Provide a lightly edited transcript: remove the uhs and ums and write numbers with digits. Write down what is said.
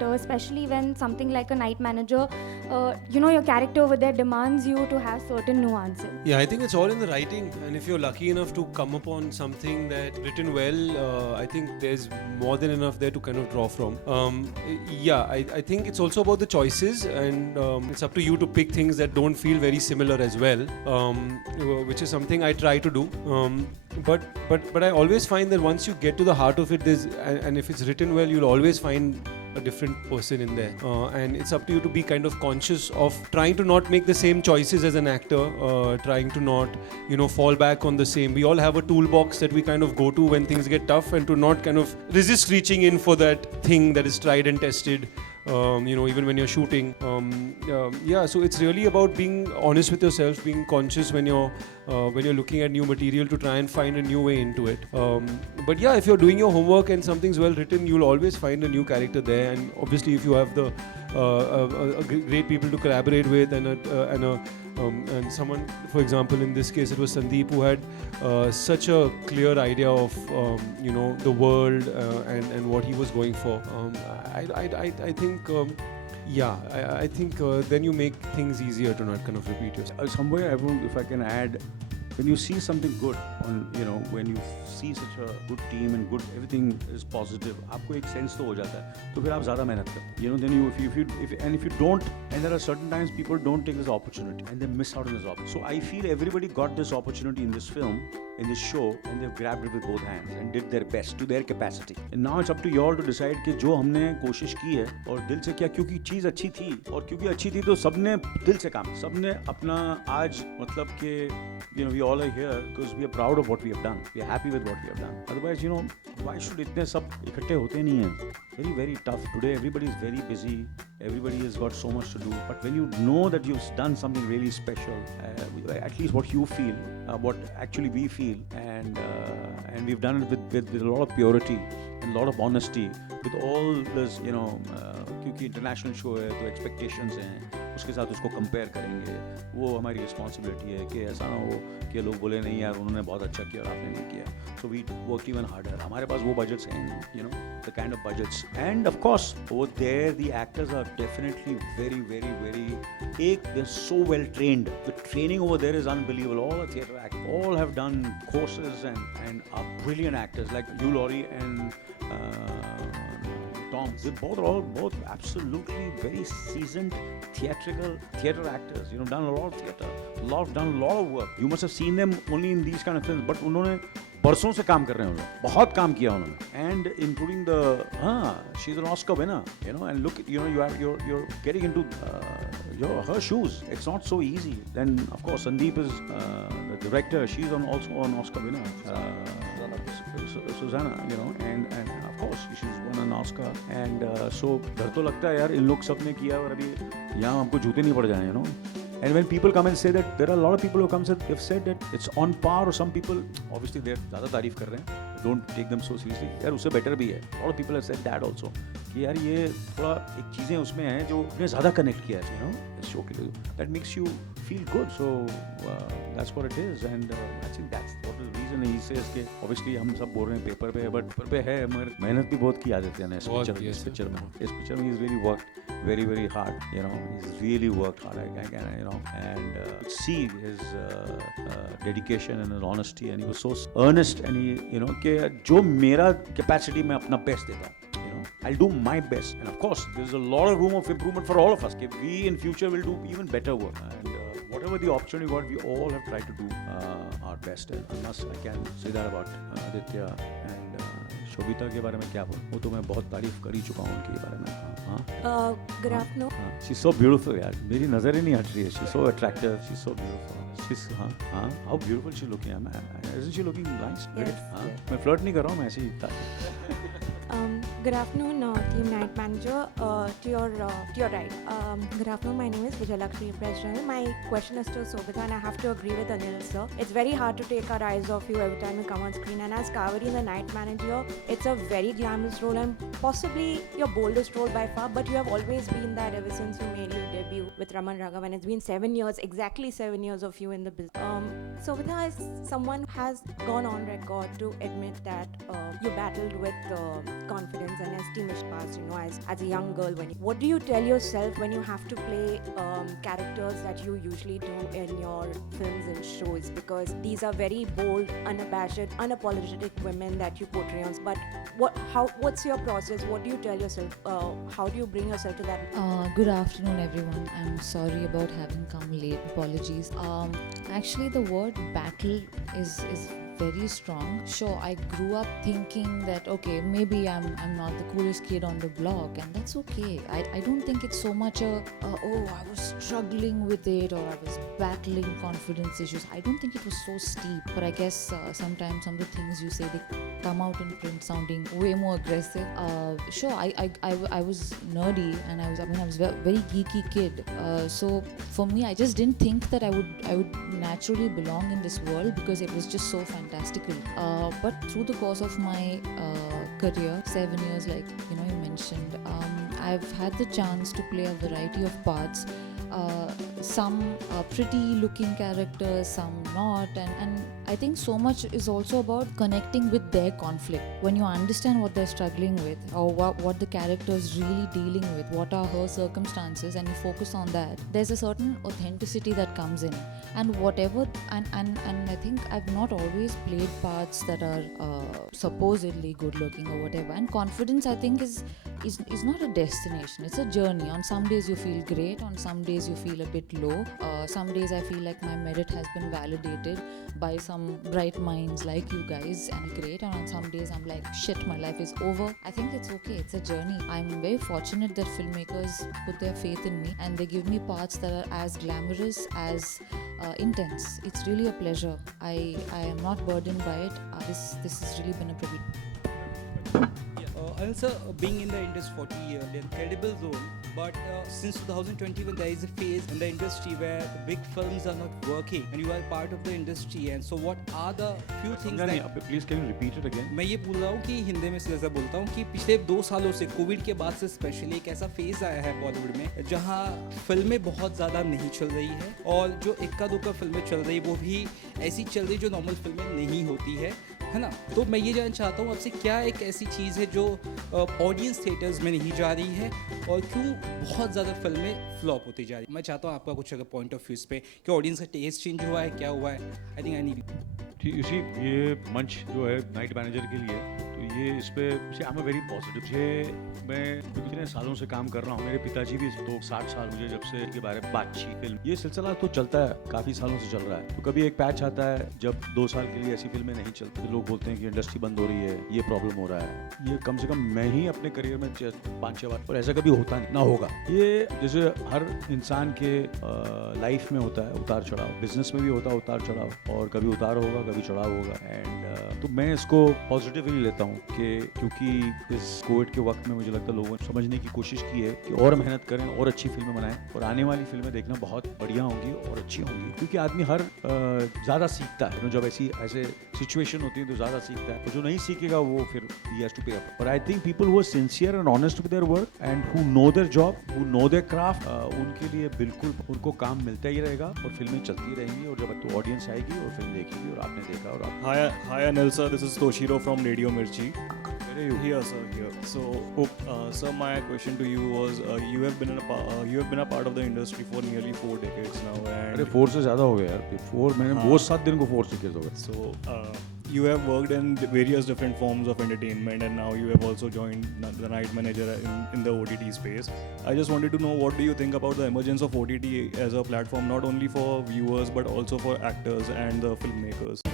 character, especially when something like a night manager, your character over there demands you to have certain nuances. Yeah, I think it's all in the writing, and if you're lucky enough to come upon something that written well, I think there's more than enough there to kind of draw from. I think it's also about the choices, and it's up to you to pick things that don't feel very similar as well, which is something I try to do. But I always find that once you get to the heart of it, and if it's written well, you'll always find a different person in there, and it's up to you to be kind of conscious of trying to not make the same choices as an actor, trying to not fall back on the same. We all have a toolbox that we kind of go to when things get tough, and to not kind of resist reaching in for that thing that is tried and tested, even when you're shooting. So it's really about being honest with yourself, being conscious when you're looking at new material, to try and find a new way into it. But if you're doing your homework and something's well written, you'll always find a new character there. And obviously, if you have the great people to collaborate with, and someone, for example, in this case, it was Sandeep, who had such a clear idea of the world and what he was going for. I think. I think then you make things easier to not kind of repeat yourself. Somewhere, if I can add, when you see something good, when you see such a good team and good, everything is positive, आपको एक sense तो हो जाता है, तो फिर आप ज़्यादा मेहनत करते हैं. Then if you don't, and there are certain times people don't take this opportunity and they miss out on this opportunity. So I feel everybody got this opportunity in this film, in this show, and they've grabbed it with both hands and did their best to their capacity. And now it's up to you all to decide कि जो हमने कोशिश की है और दिल से किया, क्योंकि चीज़ अच्छी थी और क्योंकि अच्छी थी तो सबने दिल से काम, सबने अपना आज मतलब कि we all are here because we are proud of what we have done. We are happy with what we have done. Otherwise, why should इतने सब इकट्ठे होते नहीं हैं? Very, very tough. Today, everybody is very busy. Everybody has got so much to do. But when you know that you've done something really special, at least what you feel, what actually we feel, and we've done it with a lot of purity and a lot of honesty, with all this, क्योंकि international show है तो expectations हैं, उसके साथ उसको compare करेंगे, वो हमारी रिस्पॉन्सिबिलिटी है कि ऐसा ना हो कि लोग बोले नहीं यार उन्होंने बहुत अच्छा किया और आपने नहीं किया. So we work even harder. हमारे पास वो budgets हैं, the kind of budgets. And of course, over there the actors are definitely very, very, very, they're so well trained. The training over there is unbelievable. All the theatre actors, all have done courses and are brilliant actors like you, Laurie, and Tom. They both absolutely very seasoned theatre actors. Done a lot of theatre, done a lot of work. You must have seen them only in these kind of films, but उन्होंने बरसों से काम कर रहे हैं उन्होंने, बहुत काम किया उन्होंने, and including she's an Oscar winner, and look, you're getting into her shoes. It's not so easy. Then of course Sandeep is the director. She's also an Oscar winner. Susanna, and of course she's won an Oscar, and so डर तो लगता है यार इन लोग सब ने किया और अभी यहाँ हमको जूते नहीं पड़ जाए, And when people come and say that, there are a lot of people who come and they've said that it's on par, or some people, obviously they're ज़्यादा तारीफ कर रहे हैं, don't take them so seriously, यार उससे better भी है. A lot of people have said that also, कि यार ये थोड़ा एक चीज़ें उसमें हैं जो ने ज़्यादा connect किया है, इस show के लिए. That makes you feel good, so that's what it is, and I think that's what the reason he says कि obviously हम सब बोल रहे हैं पेपर पे, but पेपर पे है मगर मेहनत भी बहुत की आदत है ना इस पिक्चर में he's really worked very, very hard, he's really worked hard, and see his dedication and his honesty, and he was so earnest, and he, कि जो मेरा capacity में अपना best देता हूँ, I'll do my best, and of course there's a lot of room of improvement for all of us. We in future will do even better work, and whatever the opportunity we got, we all have tried to do our best, and I can say that about Aditya and Sobhita के बारे में क्या बोलूं, वो तो मैं बहुत तारीफ कर ही चुका हूँ उनके बारे में. Good afternoon. She's so beautiful यार, मेरी नज़र ही नहीं हट रही है. She's so attractive, she's so beautiful. She's how beautiful she's looking. Isn't she looking nice? Yes. मैं फ्लर्ट नहीं कर रहा हूँ, मैं ऐसे ही. Good afternoon, team night manager. To your right. Good afternoon. My name is Vijayalakshmi, President. My question is to Sobhita, and I have to agree with Anil, sir. It's very hard to take our eyes off you every time you come on screen. And as Kaveri in the night manager, it's a very glamorous role and possibly your boldest role by far. But you have always been that ever since you made your debut with Raman Raghavan. It's been 7 years, exactly 7 years of you in the business. Sobhita, as someone has gone on record to admit that you battled with confidence and esteem issues, as a young girl. What do you tell yourself when you have to play characters that you usually do in your films and shows? Because these are very bold, unabashed, unapologetic women that you portray on. But what's your process? What do you tell yourself? How do you bring yourself to that? Good afternoon, everyone. I'm sorry about having come late. Apologies. Actually, the word battle is very strong. Sure, I grew up thinking that okay, maybe I'm not the coolest kid on the block, and that's okay. I don't think it's so much oh, I was struggling with it or I was battling confidence issues. I don't think it was so steep. But I guess sometimes some of the things you say, they come out in print sounding way more aggressive. Sure, I was nerdy and I was a very geeky kid. So for me, I just didn't think that I would naturally belong in this world because it was just so fantastical. But through the course of my career, 7 years, like you mentioned, I've had the chance to play a variety of parts. Some pretty looking characters, some not, and I think so much is also about connecting with their conflict. When you understand what they're struggling with or what the character is really dealing with, what are her circumstances, and you focus on that, there's a certain authenticity that comes in. And whatever, and I think I've not always played parts that are supposedly good looking or whatever. And confidence, I think, is not a destination, it's a journey. On some days you feel great, on some days you feel a bit low. Some days I feel like my merit has been validated by some bright minds like you guys, and great. And on some days I'm like, shit, my life is over. I think it's okay, it's a journey. I'm very fortunate that filmmakers put their faith in me and they give me parts that are as glamorous, as intense. It's really a pleasure. I am not burdened by it. This has really been a privilege. Also, being in the industry 40 years, an incredible role. But since 2021, there is a phase in the industry where the big films are not working, and you are part of the industry. And so, what are the few things that? Please can you repeat it again? मैं ये बोल रहा हूँ कि हिंदी में जैसा बोलता हूँ कि पिछले 2 सालों से कोविड के बाद से स्पेशली एक ऐसा फेज आया है बॉलीवुड में जहाँ फिल्में बहुत ज़्यादा नहीं चल रही है, और जो इक्का दुक्का फिल्में चल रही वो भी ऐसी चल रही जो नॉर्मल फिल्में नहीं होती है ना। तो मैं ये जानना चाहता हूँ आपसे, क्या एक ऐसी चीज़ है जो ऑडियंस थिएटर्स में नहीं जा रही है, और क्यों बहुत ज़्यादा फिल्में फ्लॉप होती जा रही है? मैं चाहता हूँ आपका कुछ अगर पॉइंट ऑफ व्यूज़ पे कि ऑडियंस का टेस्ट चेंज हुआ है, क्या हुआ है? आई थिंक आई नीड ठीक इसी ये मंच जो है नाइट मैनेजर के लिए, तो ये इस पे आई एम वेरी पॉजिटिव। ये मैं कितने सालों से काम कर रहा हूँ, मेरे पिताजी भी 60 साल मुझे जब से के बारे में बातचीत फिल्म, ये सिलसिला तो चलता है, काफ़ी सालों से चल रहा है। तो कभी एक पैच आता है जब 2 साल के लिए ऐसी फिल्में नहीं चलती, तो लोग बोलते हैं कि इंडस्ट्री बंद हो रही है, ये प्रॉब्लम हो रहा है। ये कम से कम मैं ही अपने करियर में 5-6 बार, और ऐसा कभी होता नहीं ना होगा। ये जैसे हर इंसान के लाइफ में होता है उतार चढ़ाव, बिजनेस में भी होता है उतार चढ़ाव, और कभी उतार होगा कभी चढ़ाव होगा। एंड तो मैं इसको पॉजिटिवली लेता हूँ कि क्योंकि इस कोविड के वक्त में मुझे लगता है लोगों ने समझने की कोशिश की है कि और मेहनत करें और अच्छी फिल्में बनाएं, और आने वाली फिल्में देखना बहुत बढ़िया होंगी और अच्छी होंगी, क्योंकि आदमी हर ज़्यादा सीखता है। जब ऐसे सिचुएशन होती है तो ज़्यादा सीखता है, तो जो नहीं सीखेगा वो फिर he has to pay up. और I think people who are sincere and honest with their work and who know their job, who know their craft, उनके लिए बिल्कुल उनको काम मिलता ही रहेगा और फिल्में चलती रहेंगी, और जब तो ऑडियंस आएगी और फिल्म देखेगी, और आपने देखा और आप। Hi Anil sir, this is Toshiro from Radio Mirchi. Where are you? Here sir, here. So, sir, my question to you was, you have been a part of the industry for nearly 4 decades now, and अरे 4 से ज़्यादा हो गया यार, 4 मैंने वो 7 दिन को 4 decades हो गए। so you have worked in various different forms of entertainment, and now you have also joined the night manager in the OTT space. I just wanted to know, what do you think about the emergence of OTT as a platform, not only for viewers but also for actors and the filmmakers?